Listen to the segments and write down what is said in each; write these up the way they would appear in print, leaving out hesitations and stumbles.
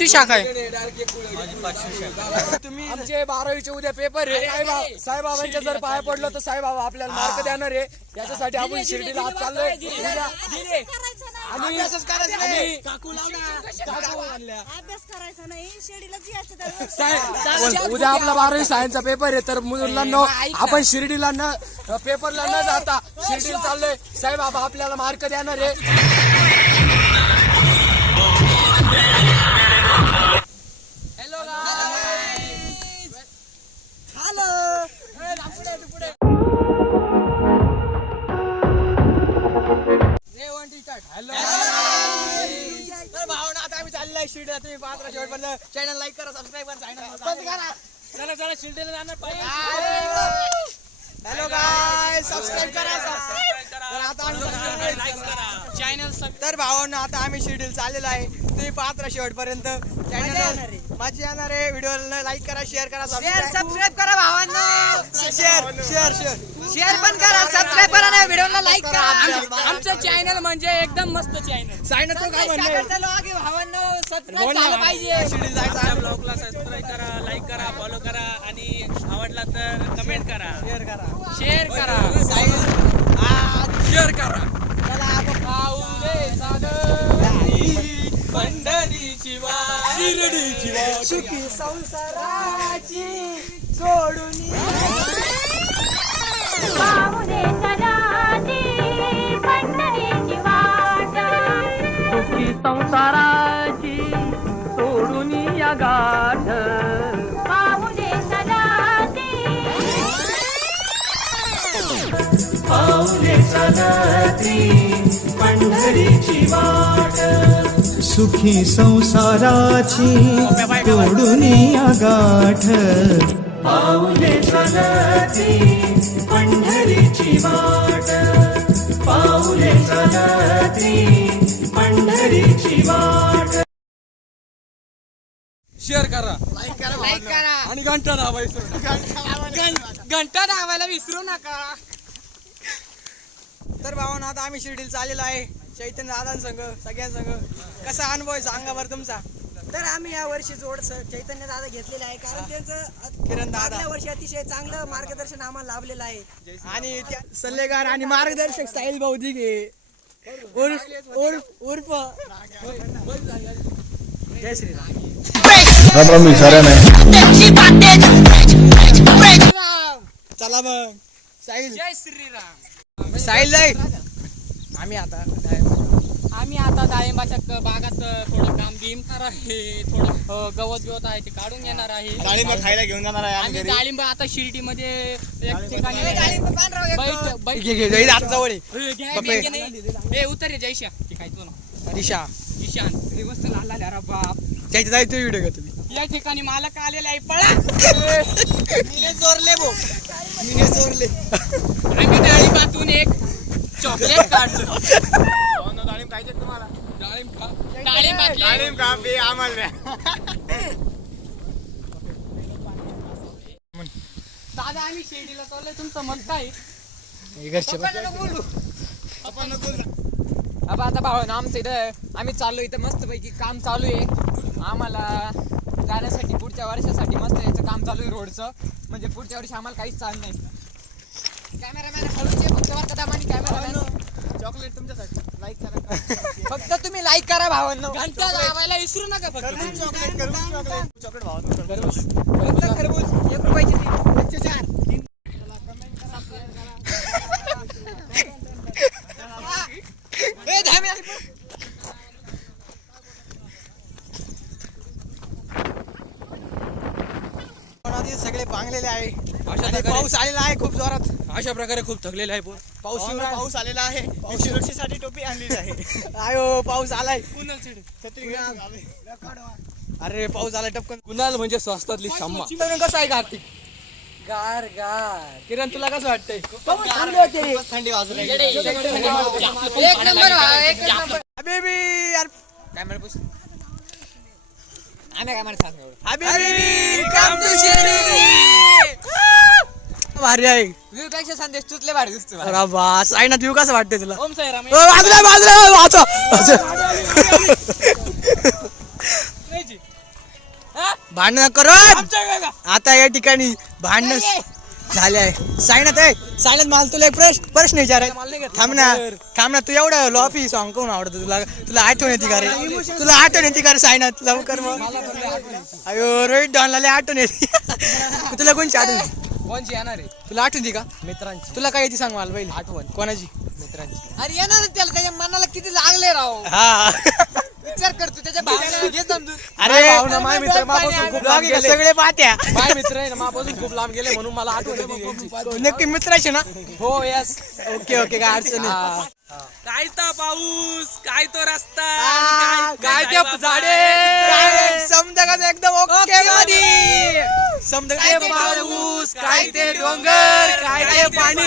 किती शाखा आहे? तुम्ही आमचे 12वीचे उद्या पेपर आहे. साईबाबांच्या जर पाया पडलो तर साईबाबा आपल्याला मार्क देणार आहे. याच्यासाठी आपण शिर्डीला आज चाललोय. उद्या आपला 12वी सायन्सचा पेपर आहे. तर मुलांना आपण शिर्डीला न पेपरला न जाता शिर्डीला चाललोय. साईबाबा आपल्याला मार्क देणार आहे. चॅनल लाईक करा, सबस्क्राईब करा. चला शिर्डीला जाणार पाहिजे. हॅलो गाय, सबस्क्राईब करा. तर आता चॅनल. तर भावांनो आता आम्ही शिर्डीला चाललेलो आहे. तुम्ही पाहत राहा शेवटपर्यंत. चॅनल माझी येणार आहे. व्हिडिओला लाईक करा, शेअर करा, सबस्क्राईब करा भावांनो. शेअर पण करा, सबस्क्राईब करा ना, व्हिडिओला लाईक करा. आमचं चॅनल म्हणजे एकदम मस्त चॅनल. सायना तो काय म्हणले भावांनो, सबस्क्राईब झालं पाहिजे. शिर्डीला जायचं. ब्लॉगला सबस्क्राईब करा, लाईक करा, फॉलो करा आणि आवडला तर कमेंट करा, शेअर करा. शेअर करा. शेअर करा. पंढरीची वाट, शिर्डीची वाट, सुखी संसाराची सोडून पाहुणे सदाची पंढरीची वाट, सुखी संसाराची सोडून या गाठ. पाहुणे सदाची पाऊले चालती पंढरीची वाट, सुखी संसाराची तोडून या गाठ. पाऊले चालती पंढरीची वाट, पाऊले चालती पंढरीची वाट. शेअर करा, लाईक करा, लाईक करा आणि घंटा दाबायचं. घंटा दाबायला विसरू नका. तर भावांनो आता आम्ही शिर्डीला चाललेलो आहे. चैतन्य दादांसंग, सगळ्यांसंग. कसा अनुभव आहे सांगा बरं तुमचा. तर आम्ही या वर्षी जोड चैतन्य दादा घेतलेला आहे, कारण त्यांचं किरण दादा. मागल्या वर्षी अतिशय चांगलं मार्गदर्शन आम्हाला लाभलेलं आहे. आणि त्या सल्लेगार आणि मार्गदर्शक साहिल भाऊ दिघे उर्फ जय श्रीराम. चला मग साहिल. जय श्रीराम. साहिल जाई. आम्ही आता डाळिंबाच्या बागात थोडं काम बिम आहे. थोडं गवत आहे ते काढून घेणार आहे. डाळिंब खायला घेऊन जाणार आहे आणि डाळिंब आता शिर्डीमध्ये एक ठिकाणी जवळ उतर रे जयशा. ते काय तू ना दिशा ईशान मस्त लाल अरे बाप. त्याच्या जायचं व्हिडिओ का तुम्ही. या ठिकाणी मालक आलेला आहे. पळा. मीने चोरले भो, मीने चोरले. आम्ही डाळिंबातून एक चॉकलेट काढलं. डाळिंब खायचे तुम्हाला? डाळिंब खा बे आम्हाला. दादा आम्ही शिर्डीला चाललोय. तुमचं मत काय? बोलू आता भाऊ आमचं इथं आम्ही चाललो. इथं मस्त पैकी काम चालू आहे. आम्हाला जाण्यासाठी पुढच्या वर्षासाठी मस्त याचं काम चालू आहे रोडचं. म्हणजे पुढच्या वर्षी आम्हाला काहीच चालू नाही. कॅमेरामॅन हळूच आहे फक्त बरं का. कॅमेरामॅन चॉकलेट तुमच्यासाठी. लाईक करा. फक्त तुम्ही लाईक करा भावांनो. घंटा दाबायला विसरू नका. फक्त चॉकलेट भावात फक्त खरबूज 1 रुपयाची 3. सगळे पांगलेले आहे. आणि पाऊस आलेला आहे खूप जोरात. अशा प्रकारे खूप थकलेला आहे. पाऊस आलेला आहे. सुरक्षेसाठी टोपी आणलेली आहे. आयो पाऊस आलाय. अरे पाऊस आलाय टपकन. कुणाल म्हणजे स्वस्तातली शम्मा. कसं आहे कार्तिक? गार गार. किरण तुला कसं वाटतंय? थंडी वाजली. एक नंबर. हबीबी यार कॅमेरा पुस. आम्ही काय म्हणत हबीबी कम टू शिर्डी. भारी आहे. व्ह्यू पेक्षा संदेश तुतले भारी दिसतो. अरे बास आहे ना. व्ह्यू कसं वाटतंय तुला? ओम साईराम. बाजूला बाजूला वाचो. हा? भांडण करू आमच्या काय का? आता या ठिकाणी भांडण झाले आहे. सायनात मला तुला एक प्रश्न विचारायचा. थांब ना तू एवढं लॉफी सॉंग कोण आवडतं तुला आठवण येते का रे? तुला आठवण येते का रे सायनात? लवकर मग. अयो रोहित डॉनला लय आठवण येते. तुला कोणची आठवण येते? कोणची येणार आहे? तुला आठवण येते का? मित्रांची. तुला काय येते सांग मला पहिले. आठवण कोणाची? मित्रांची. अरे येणार त्याला त्याच्या मनाला किती लागले राव. हा विचार करतो त्याच्या भावना घे समजून. अरे भावना माझे मित्र मापासून खूप लांब गेले. सगळे पाहत्या माझे मित्र आहे ना मापासून खूप लांब गेले म्हणून मला आठवण येते यांची. नक्की मित्राचे ना. हो यस. ओके काय अडचण नाही. काय तो पाऊस काय तो रस्ता काय ते झाडे काय समजा का एकदम ओके मध्ये समजा काय ते पाऊस काय ते डोंगर काय ते पाणी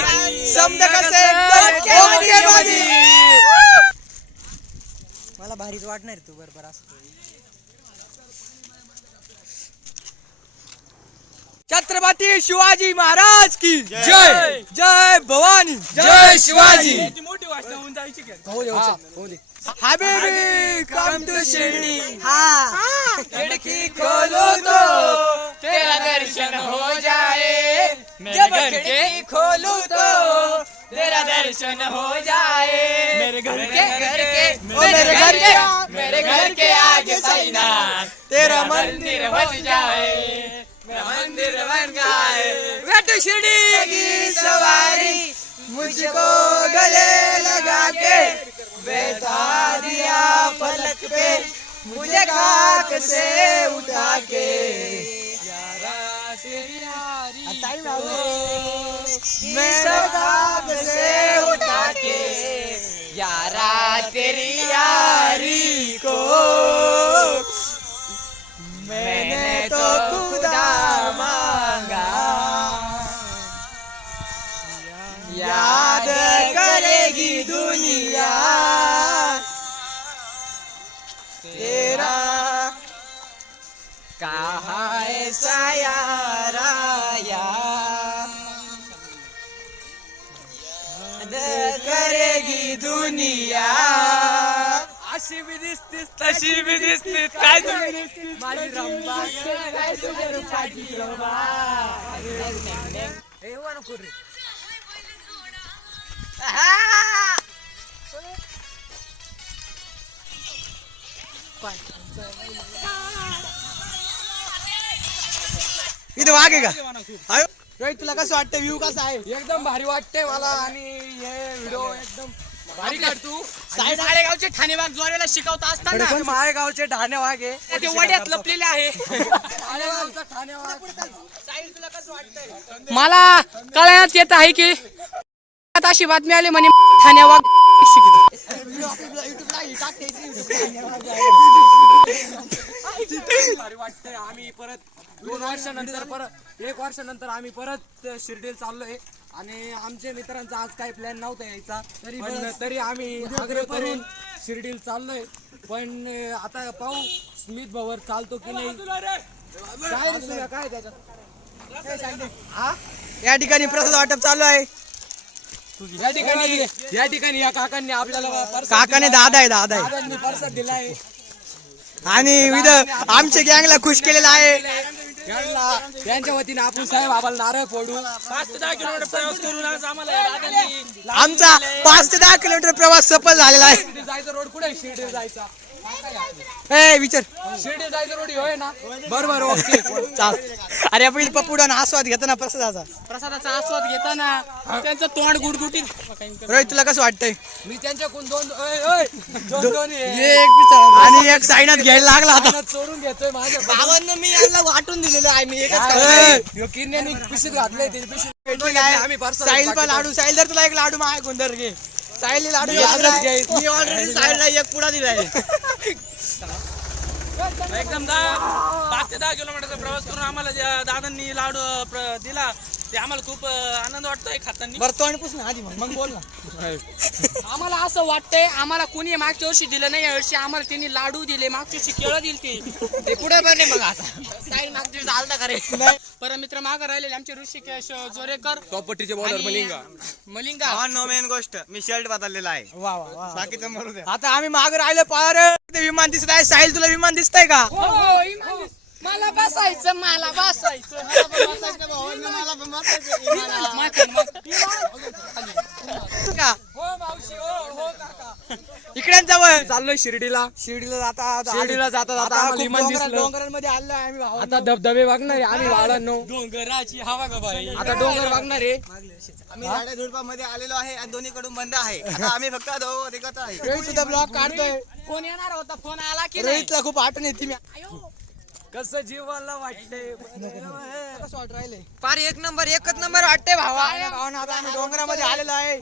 समजा कसं ओके मध्ये. मला भारीच वाटणार तू बरोबर असं. छत्रपती शिवाजी महाराज की जय. जय भवानी जय शिवाजी. याची मोठी भाषा होऊन जायची का? हबीबी कम टू शिर्डी. खिड़की खोलो तो तेरा दर्शन हो जाए. जब खिड़की खोलूं तो तेरा दर्शन हो जाए. मेरे घर के आगे साईनाथ तेरा मंदिर बन जाए. मेरा मंदिर बन जाए. बैठो शिरडी की सवारी मुझको गले लगा के बैठा दिया फलक पे मुझे खाक से उठा के. मैं खाक से उठा के यारा तेरी यारी को मैंने तो खुदा मांगा. याद करेगी दुनिया तेरा कहाँ ऐसा यारा याद करेगी दुनिया. अशी बी दिसतीस तशी बी दिसतीस काय तुम्ही माझी रंबा काय तुझ्या रूपाची रंबा. इथं वाघ आहे का? अयो, रोहित तुला कसं वाटतं? व्ह्यू कसा आहे? एकदम भारी वाटते मला आणि हे व्हिडिओ एकदम भारी काढतो. माळेगावचे ठाणेबाग ज्वारीला शिकवता असताना माळेगावचे ठाणे वाघ आहे. ते वड्यात लपलेले आहे. मला कळण्यात येत आहे की अशी बातमी आली म्हणे ठाणे वाघ भारी वाटते. आम्ही परत 2 वर्षानंतर एक वर्षानंतर आम्ही परत शिर्डीला चाललोय आणि आमच्या मित्रांचा आज काही प्लॅन नव्हता यायचा तरी आम्ही आग्रह करून शिर्डीला चाललोय. पण आता पाहू स्मित भावर चालतो की नाही. काय रे तुला काय त्याच्यात? या ठिकाणी प्रसाद वाटप चालू आहे. या ठिकाणी या काकांनी आपल्याला काकाने दादा आहे दादांनी परसाद दिलाय आणि आमच्या गँगला खुश केलेला आहे. त्यांच्या वतीने आपण साहेब आम्हाला नारळ फोडू. 5 ते 10 किलोमीटर प्रवास करून आज आम्हाला दादांनी आमचा 5 ते 10 किलोमीटर प्रवास सफल झालेला आहे. शिर्डी जायचा रोड कुठे आहे? शिर्डी जायचा ए विचार शिर्डी जायचा रोड होय ना? बरोबर ओके चाल. अरे आपण पपुडा आस्वाद घेतो ना प्रसादाचा. प्रसादाचा आस्वाद घेताना त्यांचं तोंड गुडगुटीत. रोहित तुला कसं वाटतंय? मी त्यांच्याकडून दोन आणि एक साईनात घ्यायला लागला आता. चोरून घेतोय माझ्या भावांना मी यांना वाटून दिलेलं आहे. मी किन्यानी पिशीत घातलंय ते पिशीत आम्ही परसाद साहिल पण लाडू. साहिल तर तुला एक लाडू माय गोंधळ घे. साहिल लाडू मी ऑलरेडी साईडला एक पुडा दिलाय. एकदम 5 ते 10 किलोमीटरचा प्रवास करून आम्हाला दादांनी लाडू दिला ते आम्हाला खूप आनंद वाटतोय खाताना. बरं तोंड पुस ना आधी मग बोल ना. आम्हाला असं वाटतंय आम्हाला कोणी मागच्या वर्षी दिलं नाही, या वर्षी आम्हाला त्यांनी लाडू दिले, मागच्या वर्षी केळं दिली ते पुढे बने मग आता साईड मागच्या वर्षी आलता का रे. परत मित्र मागं राहिलेले आमचे ऋषिकेश जोरेकर प्रॉपर्टीचे बॉलर मलिंगा मेन गोष्ट मी शर्ट बदललेला आहे. वा वा वा. बाकीचं मरू द्या. आता आम्ही मागे राहिलो पार. ते विमान दिसत आहे. साहिल तुला विमान दिसतंय का? हो, मला बसायचं मला बसायचं इकडे जवळ चाललोय शिर्डीला जाता डोंगरांमध्ये आलोय आम्ही भाऊ. आता धबधबे बघणार आहे आम्ही वाळांनो. डोंगराची हवा ग बाई. आता डोंगर बघणार आहे. आम्ही झाडे झुडपामध्ये आलेलो आहे आणि दोन्हीकडून बंद आहे. आता आम्ही फक्त देखत आहे. रोहित सुद्धा ब्लॉग काढतोय. फोन येणार होता, फोन आला की नाही? रोहितला खूप आठवण येते मी. कसं जीवाला वाटतंय कसं वाटत राहिले पार एकच नंबर वाटते भावा. भावना आता आम्ही डोंगरामध्ये आलेलो आहे.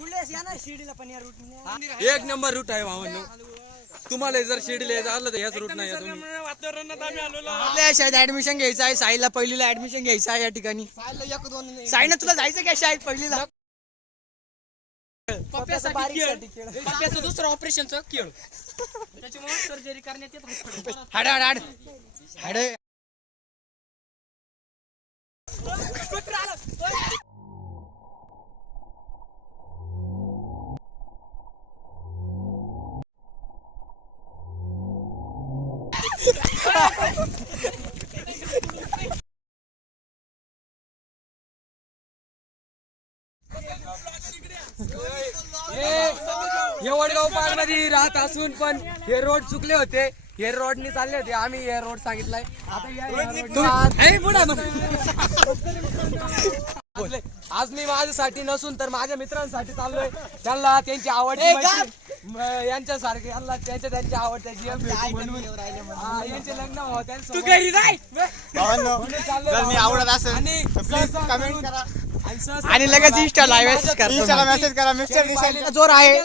एक नंबर रूट आहे भावांनो. तुम्हाला जर शिर्डीला यायचं आलं तर याच रूट नाही आपल्या शाळेत ऍडमिशन घ्यायचं आहे. साईला पहिलीला ऍडमिशन घ्यायचं आहे या ठिकाणी. साईनं तुला जायचं का शाळेत पहिलीला? पप्प्याचं दुसरं ऑपरेशनचं खेळ त्याच्यामुळे सर्जरी करण्यात येत. हाड हाड हाड हाड. हे वडगाव पार मध्ये राहत असून पण हे रोड चुकले होते. हे रोडनी चालले होते. आम्ही हे रोड सांगितलाय. आता या रोडनी आज मी माझ्यासाठी नसून तर माझ्या मित्रांसाठी चाललोय. त्यांना त्यांची आवडती यांच्यासारखे त्यांच्या आवडत्या GM म्हणून यांचे लग्न व्हावं त्यांचं. तू घरी जाय. जर मी आवडत असेल आणि कमेंट करा आणि लगेच इंस्टाला मेसेज करा मिस्टर जोर आहे.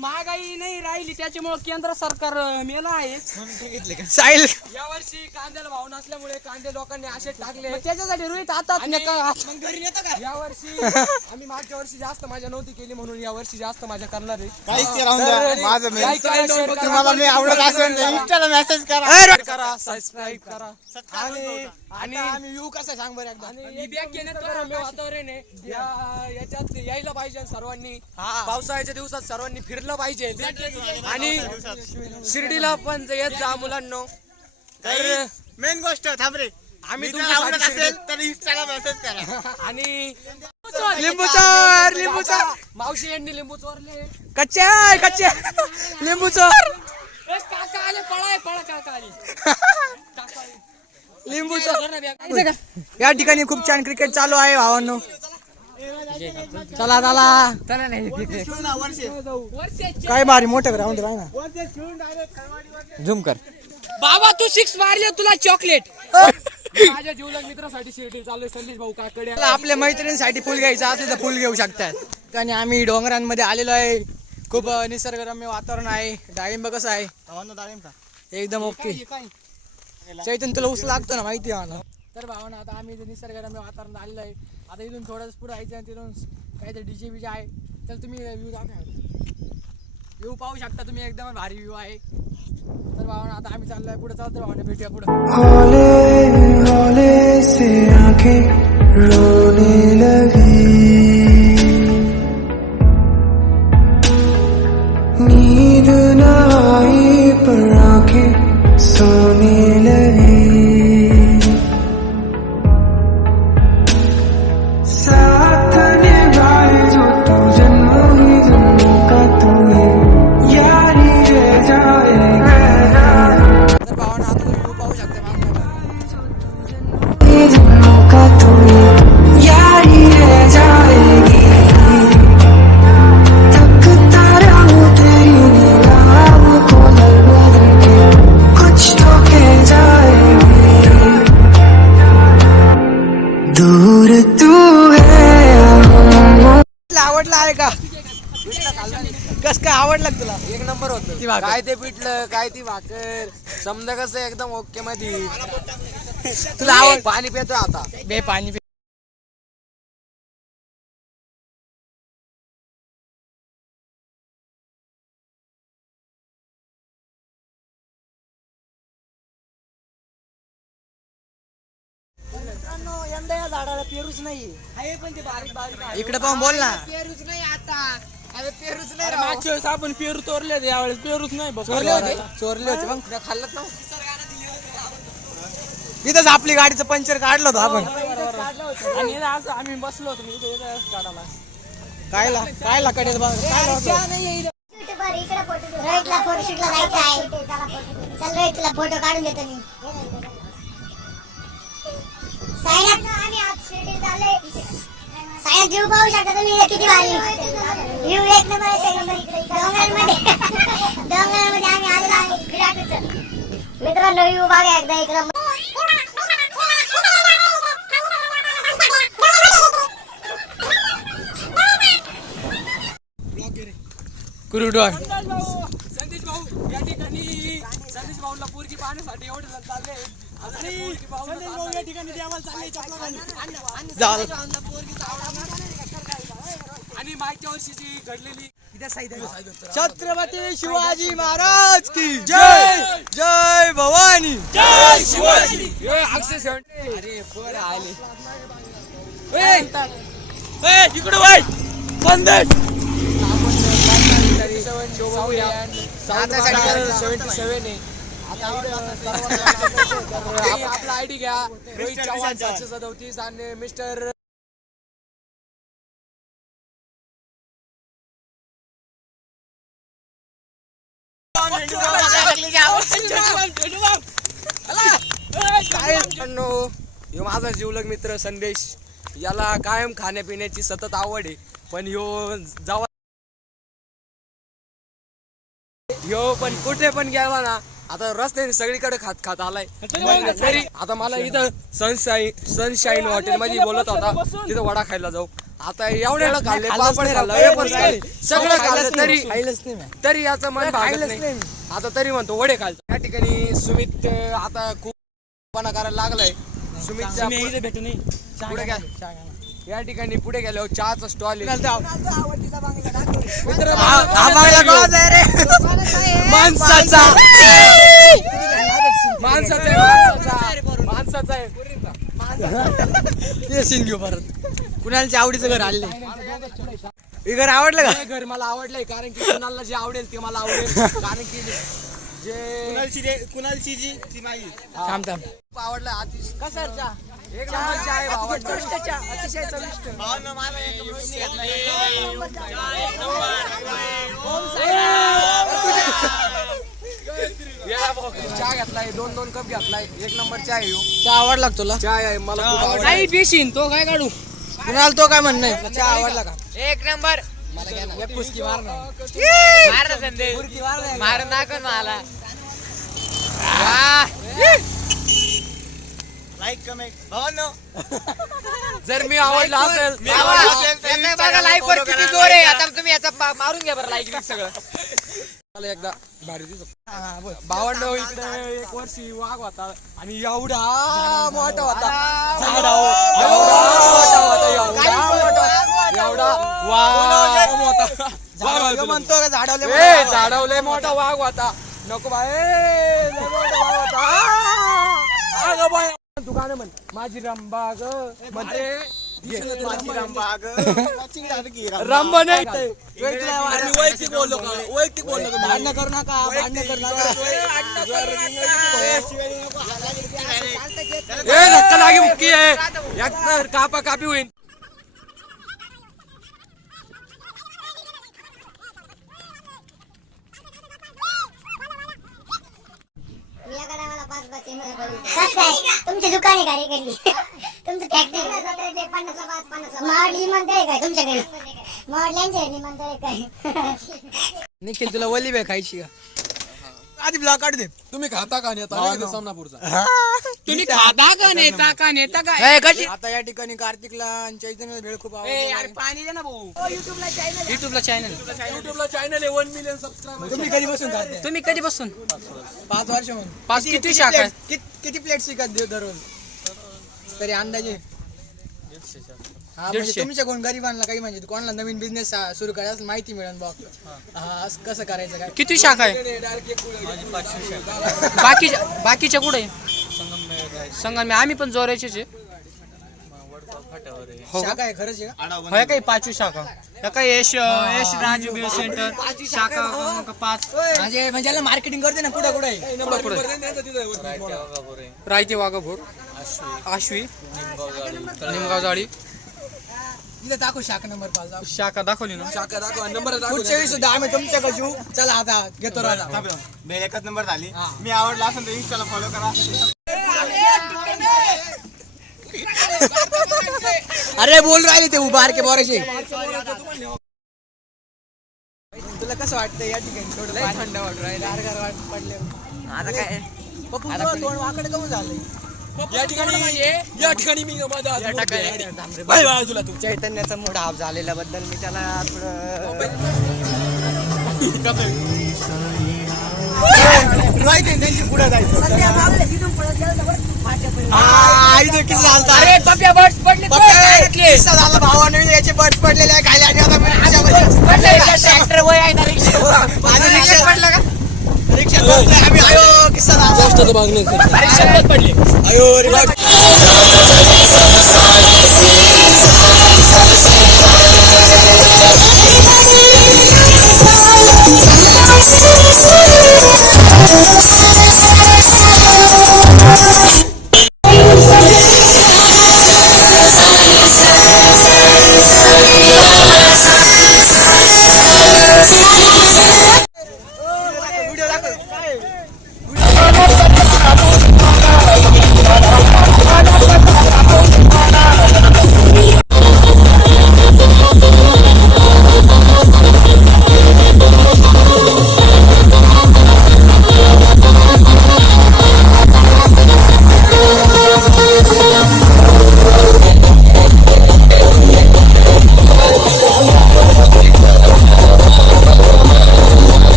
महागाई नाही राहिली त्याच्यामुळे केंद्र सरकार मेला आहे. साहिल या वर्षी कांद्याला भाव नसल्यामुळे कांदे लोकांनी असे टाकले. त्याच्यासाठी रोहित आता घरी येतं का? या वर्षी आम्ही मागच्या वर्षी जास्त मजा नव्हती केली म्हणून या वर्षी जास्त मजा करणार आहे. काहीच ते राहून द्या. माझं मी like करा, share करा. तुम्हाला मी आवडत असेल तर इंस्टाला मेसेज करा. करा सबस्क्राईब करा. आणि आम्ही येऊ कसं सांग बरं एकदा. आणि बॅग घेण्यात वातावरण आहे याच्यात यायला पाहिजे सर्वांनी. पावसाळ्याच्या दिवसात सर्वांनी फिरलं पाहिजे आणि शिर्डीला पण येत जा मुलांनो. तर मेन गोष्ट थांब रे. आम्ही जर आवडत तुमच्यासाठी असेल तर इंस्टाला मेसेज करा. आणि लिंबू चोर मावशी यांनी लिंबू चोरले. कच्चे लिंबू चोर काका आले पळा काका आले. लिंबू चोर. या ठिकाणी खूप छान क्रिकेट चालू आहे भावांनो. चला काय भारी मोठं ग्राउंड आहे ना. झूम कर बाबा तू 6 मारले तुला चॉकलेट. माझ्या जीवलग मित्रासाठी शिर्डी चाललोय संदेश भाऊ काकडे. आपल्या मैत्रिणीसाठी फुल घ्यायचं असेल तर फुल घेऊ शकतात. आणि आम्ही डोंगरांमध्ये आलेलो आहे. खूप निसर्गरम्य वातावरण आहे. डाळिंब कसं आहे? एकदम ओके. चैतन्य तुला ऊस लागतो ना माहिती आहे मला. तर भावना आता आम्ही निसर्गरम्य वातावरण आलेलो आहे. आता इथून थोडंच पुढे यायचं आणि तिथून काहीतरी डीजे बीजे आहे. तर तुम्ही व्ह्यू पाहू शकता तुम्ही. एकदम भारी व्ह्यू आहे. तर भावना आता आम्ही चाललोय पुढे. चालतो भावना भेटूया पुढे. हौले हौले से आंखें रोने लगी, नींद न आई पर आंखें सोने लगी. साथ निभाए जो तू जन्म ही जन्मों का तू है, यारी रह जाएगा. तर भावना आता तुम्ही व्ह्यू पाहू शकता मागच्या. जन्मों का तू है, यारी रह जाएगी. तकता रहूं तेरी निगाहों को बदल के, कुछ तो कह जाएगी. दूर तू है आवडला आहे का? कस काय आवडलं का तुला? एक नंबर होतं. काय ते पिठलं काय ती भाकर समजा कसं एकदम ओके मध्ये. तुला आवड? पाणी पितोय आता. बे पाणी यंदा या झाडाला पेरूच नाही आहे. पण ते बारीक बारीक आहे. इकडे पाहून बोल ना. पेरूच नाही आता. अरे पेरूच नाही. मागच्या वेळेस आपण पेरू तोरले यावेळेस पेरूच नाही. चोरले होते चोरले होते मग खाल्लं ना. इथंच आपली गाडीचं पंक्चर काढलं होतं आपण आणि इथं असं आम्ही बसलो होतो इथं काढायला कायला कडेल बघ रोहितला फोटोशूटला जायचं आहे. चल रोहित तुला फोटो काढून देतो मी. सायनात व्ह्यू पाहू शकता तुम्ही किती भारी व्ह्यू एक नंबर आहे. डोंगरामध्ये आम्ही आलेलो आहे. मित्रांनो व्ह्यू बघा एकदा इकडं. कुरुडवान संदेश भाऊ या ठिकाणी संदेश भाऊला पोरगी पाहण्यासाठी एवढे जण चालले या ठिकाणी देवाला चाललंय आणि मागच्या वर्षी जी घडलेली छत्रपती शिवाजी महाराज की जय जय भवानी जय शिवाजी. अरे पोर आले इकडे बाय बंदेश 77 आहे. आपला आयडी घ्या रोहित चव्हाण 737 आणि मिस्टर ह्यो माझा जीवलग मित्र संदेश. याला कायम खाण्यापिण्याची सतत आवड आहे पण ह्यो पण कुठे पण गेला ना आता रस्त्याने सगळीकडे खात आलाय. तरी आता मला इथं सनशाईन हॉटेल मध्ये बोलत होता तिथं वडा खायला जाऊ. आता एवढे खाल्ले पापड खाल्लं हे पण खाल्ले सगळं खाल्लं तरी याचं मन भागत नाही. आता तरी म्हणतो वडे खायचं. या ठिकाणी सुमित आता खूप पणा करायला लागलाय. सुमितच्या पुढे काय या ठिकाणी पुढे गेल्यावर चहाचा स्टॉल माणसाचा घेऊ परत कुणालच्या आवडीचं घर आले. हे घर आवडलं का? घर मला आवडलंय कारण की कुणाला जे आवडेल ते मला आवडेल कारण की जे कुणालची जी ती नाही थांब खूप आवडलं अतिशय कसा एक नंबरची आहे भावांनो. अतिशय चविष्ट. भावांनो, माझा एक प्रश्न घेतला. चहा घेतलाय 2 कप घेतलाय. एक नंबर चहा आहे ह्यो. चहा आवडला का तुला? चहा आहे मला खूप आवडला. काही पिशीन तो काय काढू कुणाला तो काय म्हणणं आहे? चहा आवडला का? एक नंबर मला घ्या ना. एक कुस्की मार ना. मार ना संदेश कुस्की मार ना. मार दाखव मला. लाईक कमेंट भावांनो, जर मी आवडला असेल बघा लाईक वर किती जोर आहे. आता तुम्ही याचा मारून घ्या बरं लाईक सगळं. मला एकदा भारी दिसत भावांनो इकडे एक वर्षी वाघ होता आणि एवढा मोठा होता एवढा वाघ मोठा म्हणतो का झाडावले झाडावले मोठा वाघ होता. नको बाय लय मोठा वाघ होता. अगं बाय तू गाणं म्हण माझी रंबा ग म्हणजे माझी रंबाग रंबा नाही वैयक्तिक बोललो का? वैयक्तिक बोललो का? भांडणं करू नका. भांडणं करू नका. ए धक्का लागी मुक्की आहे एक कापा कापी होईल. तुमची दुकान आहे का रे? तुमचं फॅक्टरी मॉडली म्हणताय काय तुमच्याकडे? मॉडल्यांच्या म्हणताय काय? निखिल तुला वली बे खायची का? आधी ब्लॉक काढू दे. तुम्ही खाता का नेता सामनापूरचा? तुम्ही खाता का नेता काय आता या ठिकाणी कार्तिकला आणि चैतन्य भेळ खूप अरे आवडली. पाणी दे ना भाऊ. युट्यूबला चॅनल युट्यूबला चॅनल आहे 1 मिलियन सबस्क्रायबर. तुम्ही कधी बसून खाते? तुम्ही कधी बसून 5 वर्ष म्हणून. 5 किती शाखा आहे? किती प्लेट शिकत देऊ दररोज तरी अंदाजे? हा म्हणजे 150. तुमच्या कोण गरीबांना काही म्हणजे कोणाला नवीन बिझनेस सुरू करायला माहिती मिळेल बघ. हा असं कसं करायचं काय? किती शाखा आहे? बाकीच्या कुठे संगम आम्ही पण जोरायचेच आहे. हो का? शाखा आहे खरंच आहे का? होय काही 5वी शाखा या काय यश यश राजू बिल सेंटर शाखा क्रमांक 5 म्हणजे याला मार्केटिंग करते ना कुठं कुठे रायते वाघापूर आश्वी निमगाव जाळी इथं दाखव शाखा नंबर 5 शाखा दाखवली ना शाखा दाखव नंबर पुढच्या वेळी सुद्धा आम्ही तुमच्याकडे येऊ. चला आता घेतो राजा बेल एकच नंबर झाली. मी आवडला असेल तर इंस्टाला फॉलो करा. अरे बोल राहिले ते बारके बोराचे. तुला कसं वाटतं या ठिकाणी थोडं लय थंड वाटू राहिलं. गारगार पडले आता काय पप्पू तुझं तोंड वाकडे कमी झालंय. या ठिकाणी मी तुला तू चैतन्याचा मूड ऑफ झालेल्या बद्दल मी त्याला त्यांची पुढे जायचं. किस्सा झाला भावाने याचे बर्ड्स पडलेले आहे खाली आणि आता ट्रॅक्टर वय आहे ना रिक्षात पडलं का रिक्षात बसलोय आम्ही. आयो किस्सा झाला रिक्षात पडले. आयो रे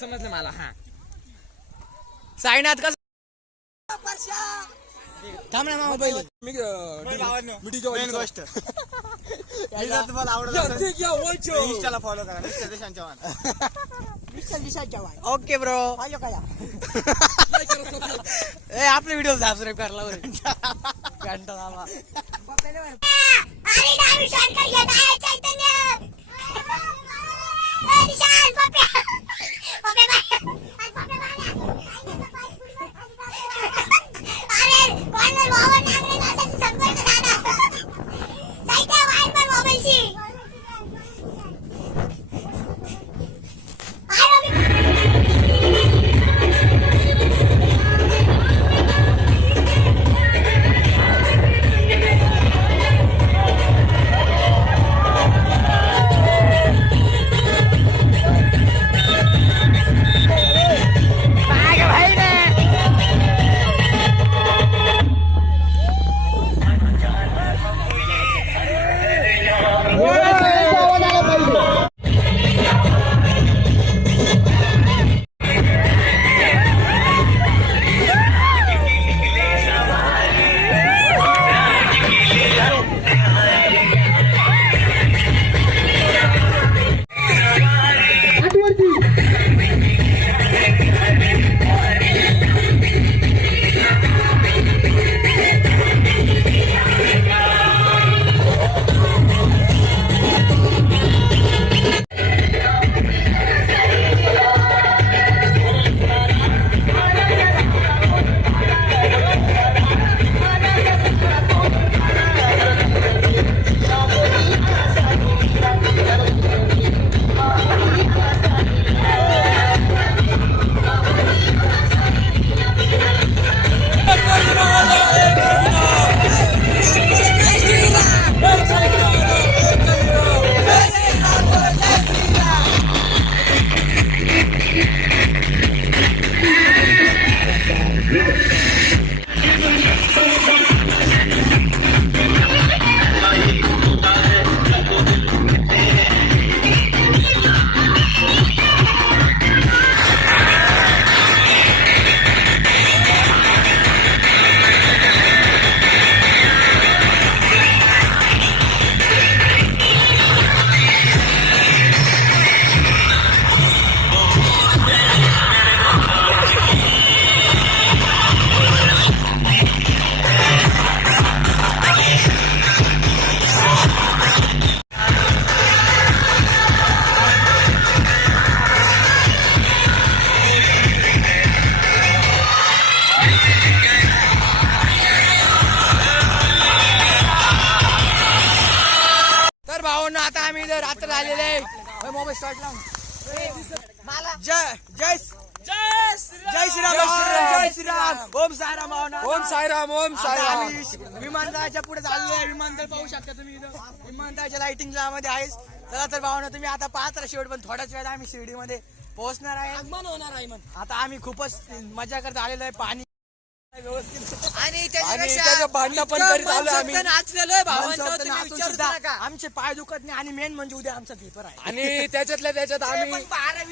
समजलं मला. हा साईनाथ कसं थांब ना मामा पहिले मेन गोष्ट मी जर तुम्हाला आवडत असेल इंस्टाला फॉलो करा. मिस्टर देशांच्या ओके ब्रो. ए आपले व्हिडिओ सबस्क्राईब करला बरं घंटा झाला. आणि दारू शंकर घेत आहे चैतन्य. ए, निशान, पप्प्या. पप्प्या बाय. अरे, कोणवर मोबाईल नांगरेल असेल तर संपर्क साधा. चैत्या वाईटवर मोबाईलशी. भावांनो आता आम्ही इथं रात्र झालेले आहे. मोबाईल स्टार्ट लावून जय जय जय श्रीराम जय श्रीराम ओम साईराम भावना ओम साईराम ओम साईराम. विमानतळाच्या पुढे चाललोय. विमानतळ पाहू शकता तुम्ही इथं विमानतळाच्या लाइटिंग मध्ये आहेस. चला तर भावना तुम्ही आता पाहत राहा शेवट पण थोड्याच वेळात आम्ही शिर्डी मध्ये पोहोचणार आहे. आता आम्ही खूपच मजा करत आलेलो आहे. पाणी व्यवस्थित आणि आणि त्याच्या भांडणं पण करीत आलो आम्ही. नाचलेलोय अजून सुद्धा आमचे पाय दुखत नाही. आणि मेन म्हणजे उद्या आमचा पेपर आहे. आणि त्याच्यातल्या त्याच्यात आम्ही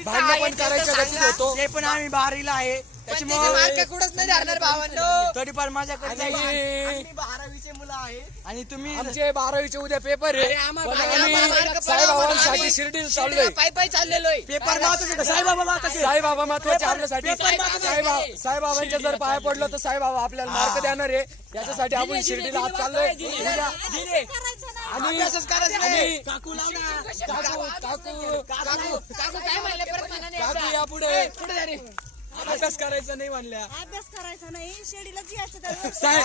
भांडणं पण करायच्या गतीत होतो. ते पण आम्ही 12वीला आहे. मार्क कुठंच नाही धरणार भावांनो. तरी पण माझ्या आणि 12वीचे मुलं आहे. आणि तुम्ही आमचे 12वीचे उद्या पेपर आहे. आम्हाला पण आम्हाला आम्ही मार्क साईबाबांसाठी आम्ही शिर्डीला चाललोय. पायी चाललेलोय. पेपर महत्वाचे का? साईबाबा महत्वाचे. साईबाबा महत्वाचे आपल्यासाठी. पेपर महत्वाचे. साईबाबांच्या जर पाया पडलो तर साईबाबा आपल्याला मार्क देणार आहे. याच्यासाठी आपण शिर्डीला आज चाललोय. उद्या आणि अभ्यासच करायचं आणि नाही. काकू काकू काय म्हणले परत म्हणा नाही. काकू या पुढे पुढे जा रे. अभ्यास करायचा नाही म्हणल्या. अभ्यास करायचा नाही शेडीला जी असते त्या साई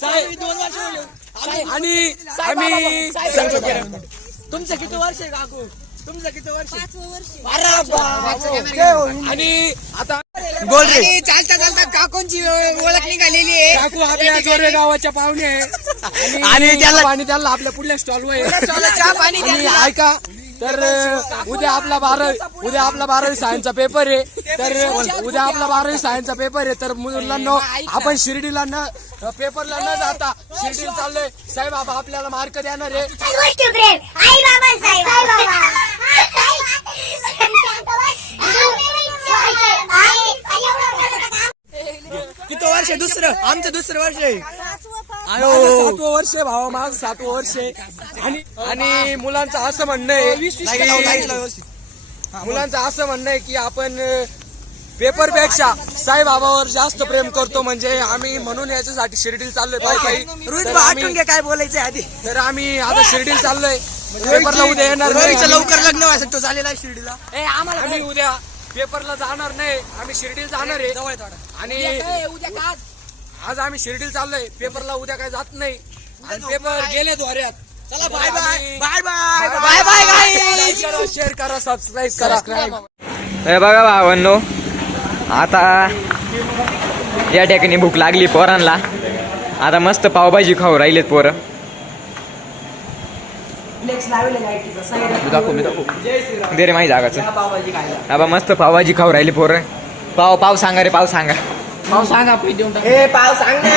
साई 2 वर्ष होईल. आणि आम्ही तुमचं किती वर्ष आहे काकू? तुमचं किती वर्ष? 5वं वर्ष आणि आता बोल रे. आणि चालता चालता काकूंची ओळख निघालेली आहे. काकू आपल्या जोरे गावाच्या पाहुणे आहे. आणि त्याला पाणी त्याला आपल्या पुढल्या स्टॉल वर चहा पाणी आणि ऐका तर उद्या आपला 12वी सायन्सचा पेपर आहे. तर उद्या आपला 12वी सायन्सचा पेपर आहे. तर मुलांना आपण शिर्डीला न पेपरला न जाता शिर्डीला चाललोय. साईबाबा आपल्याला मार्क देणार आहे. गोष्टी प्रेम आई बाबा साई बाबा किती वर्ष? दुसरं आमचं दुसरं वर्ष आहे. माझं 7वं वर्ष आहे भावा. माझं 7वं वर्ष आहे. आणि मुलांचं असं म्हणणं आहे की आपण पेपरपेक्षा साईबाबावर जास्त प्रेम करतो. म्हणजे आम्ही म्हणून याच्यासाठी शिर्डीला चाललोय पायी. रोहित भाऊ आठवून घे काय बोलायचं आधी. तर आम्ही आता शिर्डीला चाललोय. पेपरला उद्या येणार रोहितचं नाही. लवकर लग्न व्हायचं तो झालेला आहे शिर्डीला. आम्ही उद्या पेपरला जाणार नाही. आम्ही शिर्डीला जाणार आहे. जवळ थोडा. आणि उद्या का आज आम्ही शिर्डीला चाललोय. पेपरला उद्या काय जात नाही. आणि पेपर गेले द्वाऱ्यात. चला bye bye bye bye bye bye bye share करा सबस्क्राईब करा. हे बघा भावांनो आता या ठिकाणी भूक लागली पोरांना. आता मस्त पावभाजी खाऊ राहिलेत पोरं. दे रे माझी जागाच. बाबा मस्त पावभाजी खाऊ राहिले पोरं. पाव सांगा रे. पाव सांगा. पाव सांगा पैसे देऊन टाक. पाव सांग ना.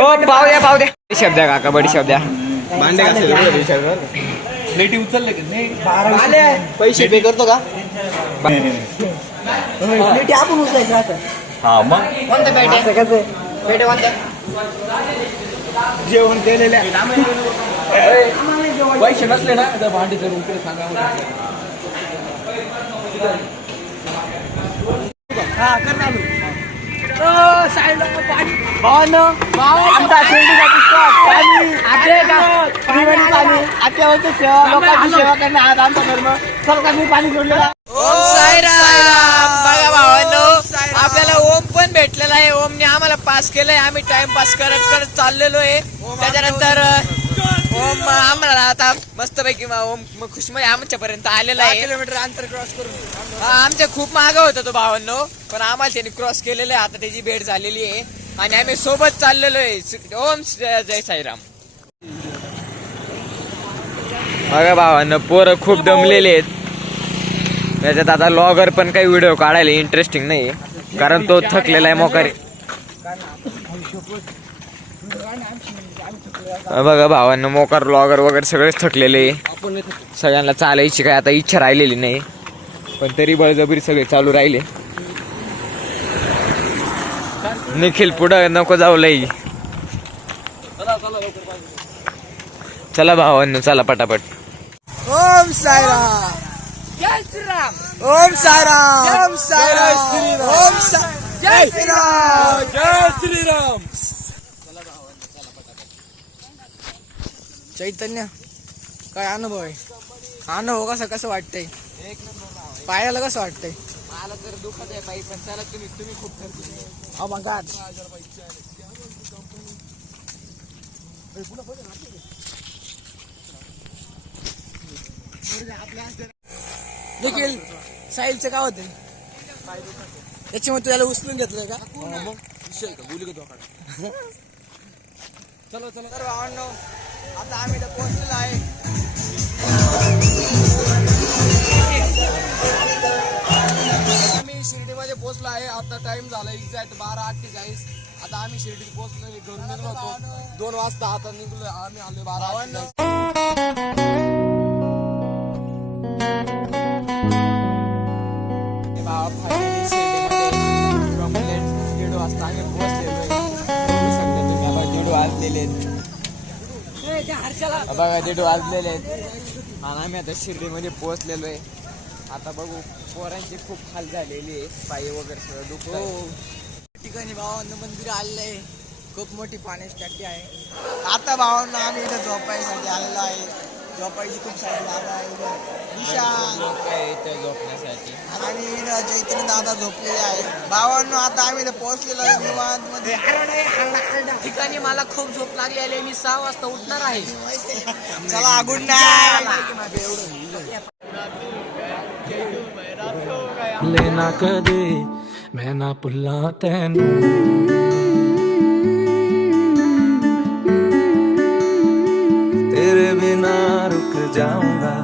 ओ पाव द्या बडी शब्द द्या काका. बडी शब्द द्या. पैसे पे करतो का? आपण उचलायचं आता. कोणतं पेटे पेटे कोणत्या? जेवण केलेल्या पैसे नसले ना तर भांडी करून सांगा. हा कर ना तू. साईडला पाणी आमचा शिर्डीचा पुस्तक पाणी अत्यावश्यक सेवा लोकांची सेवा करणं हा आमचा धर्म. चल का मी पाणी सोडलेला. ओम साईराम. बघा भावांनो आपल्याला ओम पण भेटलेला आहे. ओमने आम्हाला पास केलंय. आम्ही टाइमपास करत चाललेलो आहे. त्याच्यानंतर ओम आम्हाला आता मस्तपैकी ओम खुशमय आमच्यापर्यंत आलेला आहे. किलोमीटर अंतर क्रॉस करून आमच्या खूप मागं होता तो भावांनो. पण आम्हाला त्यांनी क्रॉस केलेलं आहे. आता त्याची भेट झालेली आहे. आणि आम्ही सोबत चाललेलो आहे. ओम जय साईराम. बघा भावांनो पोरं खूप दमलेले आहेत. त्याच्यात आता लॉगर पण काही व्हिडिओ काढायला इंटरेस्टिंग नाही कारण तो थकलेला आहे मोकारी. बघा भावांनो मोकार लॉगर वगैरे सगळेच थकलेले. सगळ्यांना चालायची काय आता इच्छा राहिलेली नाही. पण तरी बळजबरी सगळे चालू राहिले. निखिल पुढं नको जाऊ लई. चला भावांनो चला पटापट. ओम साईराम. जय श्रीराम. ओम साईराम. ओम साईराम. ओम जय श्रीराम. जय श्रीराम. चैतन्य काय अनुभव आहे? अनुभव कसं वाटतंय? पायाला कसं वाटतंय? मला तर दुखत आहे पायी. पण चला तुम्ही खूप थकले. Oh my God. देखील साहिलचं काय होतं त्याच्यामुळे तू याला उचलून घेतलंय का मग बोलू का चलो चलो तर भावांनो आता आम्ही इथं पोहोचलेलो आहे आम्ही शिर्डीमध्ये पोहोचलो आहे आता टाइम झाला एक्झॅक्ट 12:48 आता आम्ही शिर्डीत पोहोचलो घरून निघलो होतो 2 वाजता आता निघलो आम्ही आलो 12:48 दीड वाजता आम्ही पोहोचलेलो बघा 1:30 वाजलेले आहेत आणि आम्ही आता शिर्डीमध्ये पोहोचलेलो आहे आता बघू पोरांची खूप हाल झालेली आहे पायी वगैरे सगळं दुखत ठिकाणी भावांना मंदिर आलेलं आहे खूप मोठी पाण्याची टाकी आहे आता भावांना आम्ही इथं झोपायसाठी आलेलो आहे झोपायची खूप सारी जागा आहे विशाल इथं झोपण्यासाठी आणि इथं चैतन्य दादा झोपलेले आहे भावांनो आता आम्ही इथं पोहोचलेलो आहे निवांत मध्ये ठिकाणी मला खूप झोप लागली आहे मी 6 वाजता उठणार आहे चला गुड लेना कदे मैं ना भुल्ला तैनू तेरे बिना रुक जाऊंगा